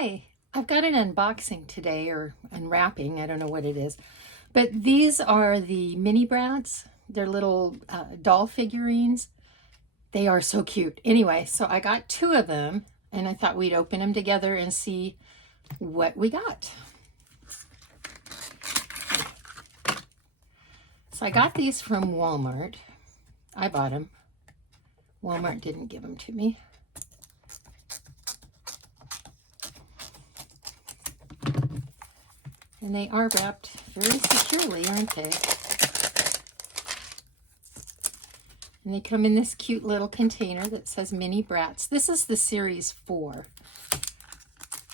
Hi, I've got an unboxing today, or unwrapping, I don't know what it is. But these are the mini brats. They're little doll figurines. They are so cute. Anyway, so I got two of them, and I thought we'd open them together and see what we got. So I got these from Walmart. I bought them. Walmart didn't give them to me. And they are wrapped very securely, aren't they? And they come in this cute little container that says Mini Brats. This is the Series 4.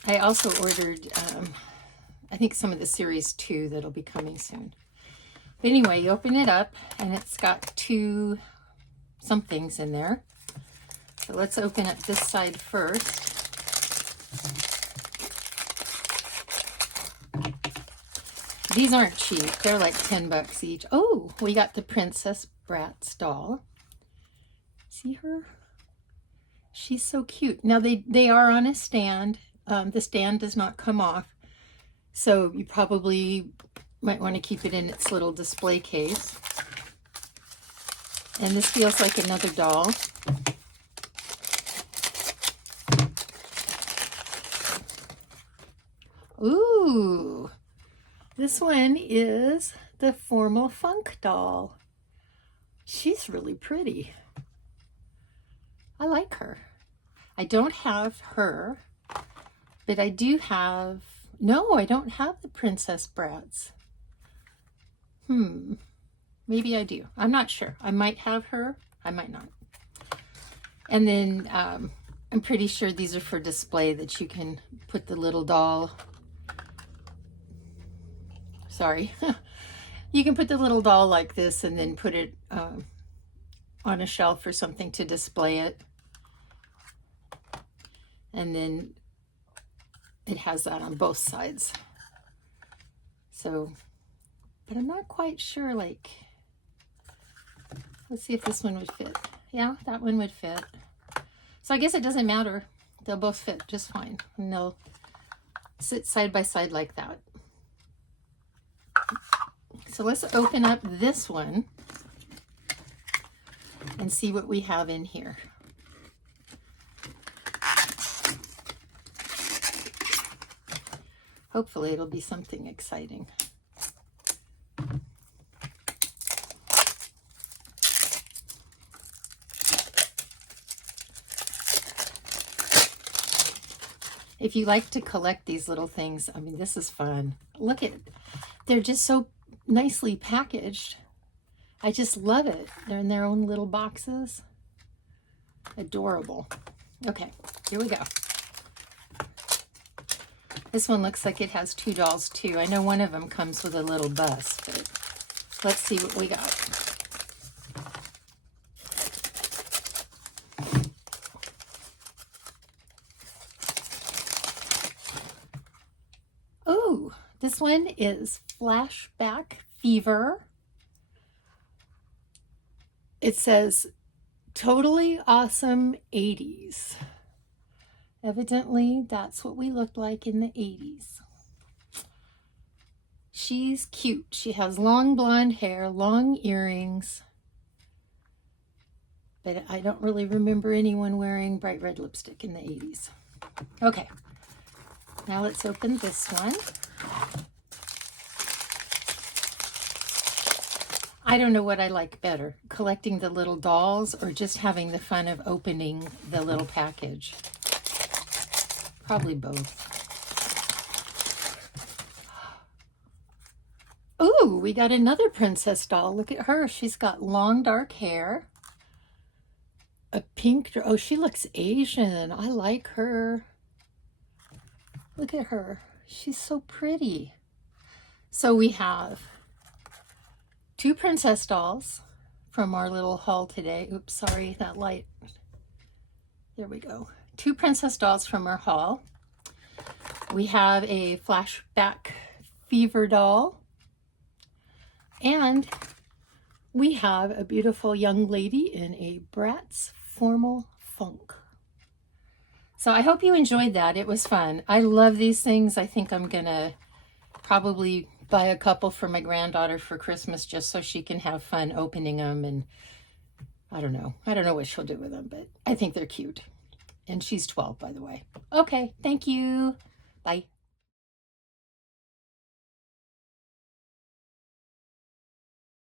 I also ordered, I think some of the Series 2 that'll be coming soon. But anyway, you open it up, and it's got two somethings in there. So let's open up this side first. These aren't cheap. They're like 10 bucks each. Oh, we got the Princess Bratz doll. See her? She's so cute. Now they are on a stand. The stand does not come off. So you probably might want to keep it in its little display case. And this feels like another doll. Ooh. This one is the Formal Funk doll. She's really pretty. I like her. I don't have her, but I do have, no, I don't have the Princess Brats. Maybe I do. I'm not sure. I might have her. I might not. And then I'm pretty sure these are for display, that you can put the little doll. Sorry. You can put the little doll like this and then put it on a shelf or something to display it. And then it has that on both sides. So, but I'm not quite sure, like, let's see if this one would fit. Yeah, that one would fit. So I guess it doesn't matter. They'll both fit just fine. And they'll sit side by side like that. So let's open up this one and see what we have in here. Hopefully it'll be something exciting. If you like to collect these little things, I mean, this is fun. Look at it. They're just so nicely packaged. I just love it. They're in their own little boxes. Adorable. Okay, here we go. This one looks like it has two dolls too. I know one of them comes with a little bus, but let's see what we got. Oh, this one is Flashback Fever. It says, totally awesome 80s. Evidently, that's what we looked like in the 80s. She's cute. She has long blonde hair, long earrings. But I don't really remember anyone wearing bright red lipstick in the 80s. Okay, now let's open this one. I don't know what I like better, collecting the little dolls or just having the fun of opening the little package. Probably both. Ooh, we got another princess doll. Look at her. She's got long dark hair. A pink, oh, she looks Asian. I like her. Look at her. She's so pretty. So we have two princess dolls from our little haul today. Oops, sorry, that light. There we go. Two princess dolls from our haul. We have a Flashback Fever doll. And we have a beautiful young lady in a Bratz Formal Funk. So I hope you enjoyed that. It was fun. I love these things. I think I'm going to probably buy a couple for my granddaughter for Christmas just so she can have fun opening them. And I don't know. I don't know what she'll do with them, but I think they're cute. And she's 12, by the way. Okay, thank you. Bye.